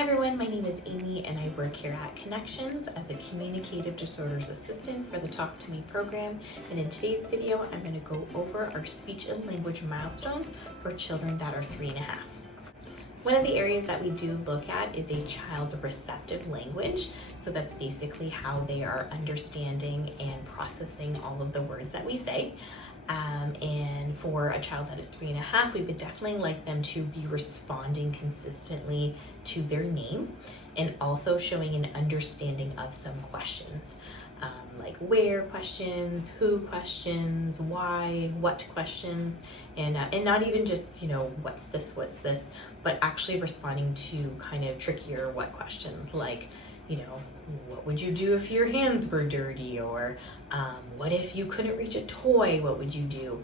Hi everyone, my name is Amy and I work here at Connections as a Communicative Disorders Assistant for the Talk to Me program. And in today's video, I'm going to go over our speech and language milestones for children that are 3.5. One of the areas that we do look at is a child's receptive language. So that's basically how they are understanding and processing all of the words that we say. And for a child that is 3.5, we would definitely like them to be responding consistently to their name and also showing an understanding of some questions, like where questions, who questions, why, what questions, and not even just, what's this, but actually responding to kind of trickier what questions, like, what would you do if your hands were dirty? Or what if you couldn't reach a toy? What would you do?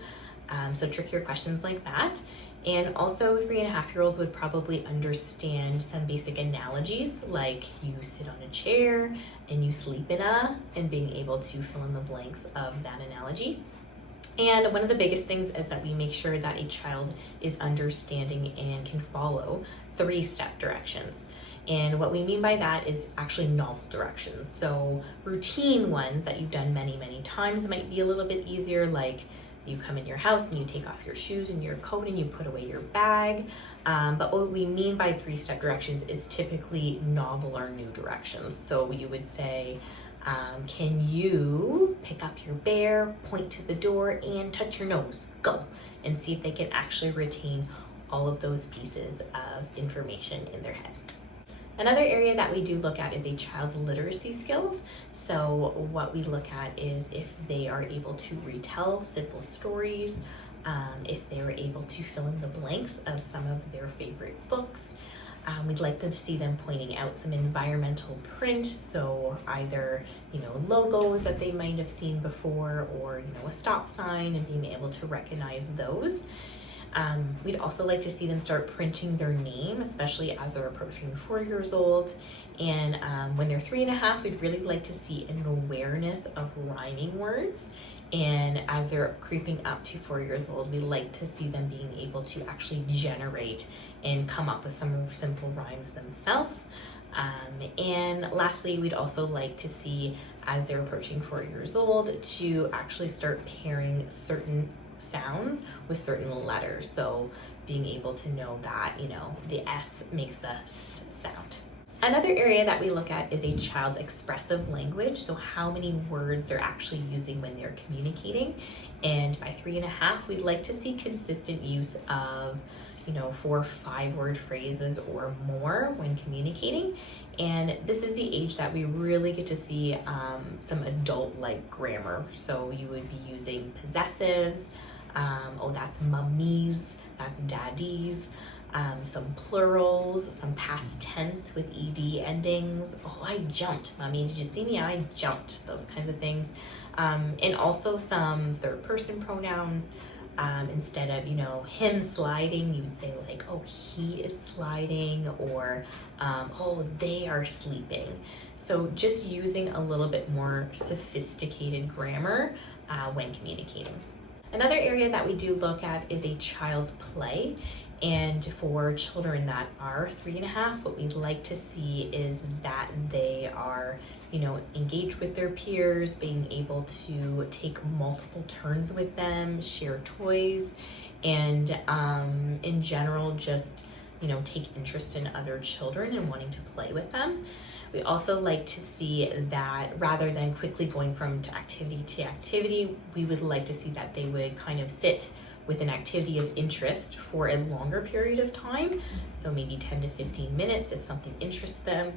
So trickier questions like that. And also 3.5-year-olds would probably understand some basic analogies, like you sit on a chair and you sleep in and being able to fill in the blanks of that analogy. And one of the biggest things is that we make sure that a child is understanding and can follow 3-step directions. And what we mean by that is actually novel directions. So routine ones that you've done many, many times might be a little bit easier, like you come in your house and you take off your shoes and your coat and you put away your bag. But what we mean by 3-step directions is typically novel or new directions. So you would say, can you pick up your bear, point to the door, and touch your nose? Go. And see if they can actually retain all of those pieces of information in their head. Another area that we do look at is a child's literacy skills. So what we look at is if they are able to retell simple stories, if they are able to fill in the blanks of some of their favorite books. We'd like to see them pointing out some environmental print, so either logos that they might have seen before, or a stop sign, and being able to recognize those. We'd also like to see them start printing their name, especially as they're approaching 4 years old. And when they're 3.5, we'd really like to see an awareness of rhyming words. And as they're creeping up to 4 years old, we like to see them being able to actually generate and come up with some simple rhymes themselves. And lastly, we'd also like to see, as they're approaching 4 years old, to actually start pairing certain sounds with certain letters. So being able to know that, the S makes the S sound. Another area that we look at is a child's expressive language. So how many words they're actually using when they're communicating. And by 3.5, we'd like to see consistent use of 4 or 5-word phrases or more when communicating. And this is the age that we really get to see some adult-like grammar. So you would be using possessives, that's mummies, that's daddies, some plurals, some past tense with ed endings. Oh, I jumped, mommy, did you see me? I jumped, those kinds of things. And also some third-person pronouns. Instead of, him sliding, you would say like, oh, he is sliding, or, oh, they are sleeping. So just using a little bit more sophisticated grammar when communicating. Another area that we do look at is a child's play. And for children that are 3.5, what we'd like to see is that they are, engaged with their peers, being able to take multiple turns with them, share toys, and in general, just, take interest in other children and wanting to play with them. We also like to see that rather than quickly going from activity to activity, we would like to see that they would kind of sit with an activity of interest for a longer period of time. So maybe 10 to 15 minutes if something interests them.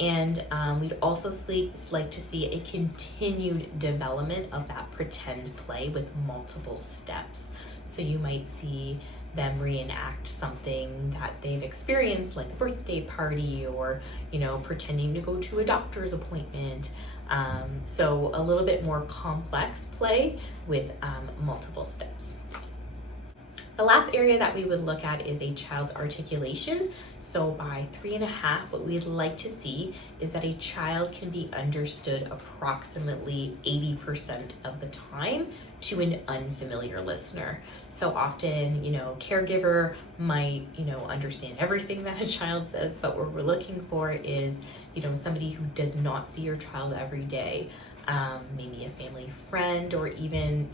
And we'd also like to see a continued development of that pretend play with multiple steps. So you might see them reenact something that they've experienced, like a birthday party, or pretending to go to a doctor's appointment. So a little bit more complex play with multiple steps. The last area that we would look at is a child's articulation. So by 3.5, what we'd like to see is that a child can be understood approximately 80% of the time to an unfamiliar listener. So often, caregiver might, understand everything that a child says, but what we're looking for is, somebody who does not see your child every day. Maybe a family friend, or even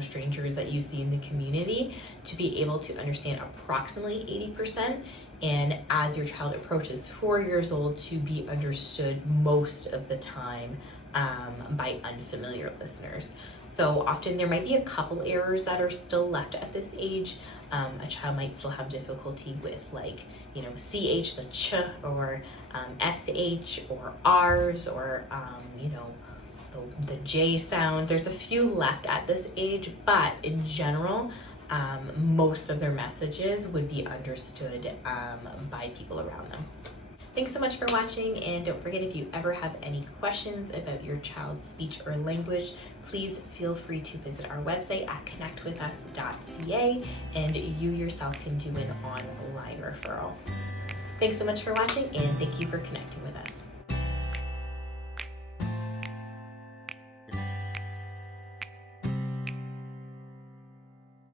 strangers that you see in the community, to be able to understand approximately 80%, and as your child approaches 4 years old, to be understood most of the time by unfamiliar listeners. So often there might be a couple errors that are still left at this age. A child might still have difficulty with CH, the ch, or SH, or R's, or the J sound. There's a few left at this age, but in general, most of their messages would be understood by people around them. Thanks so much for watching, and don't forget, if you ever have any questions about your child's speech or language, please feel free to visit our website at connectwithus.ca, and you yourself can do an online referral. Thanks so much for watching, and thank you for connecting with us.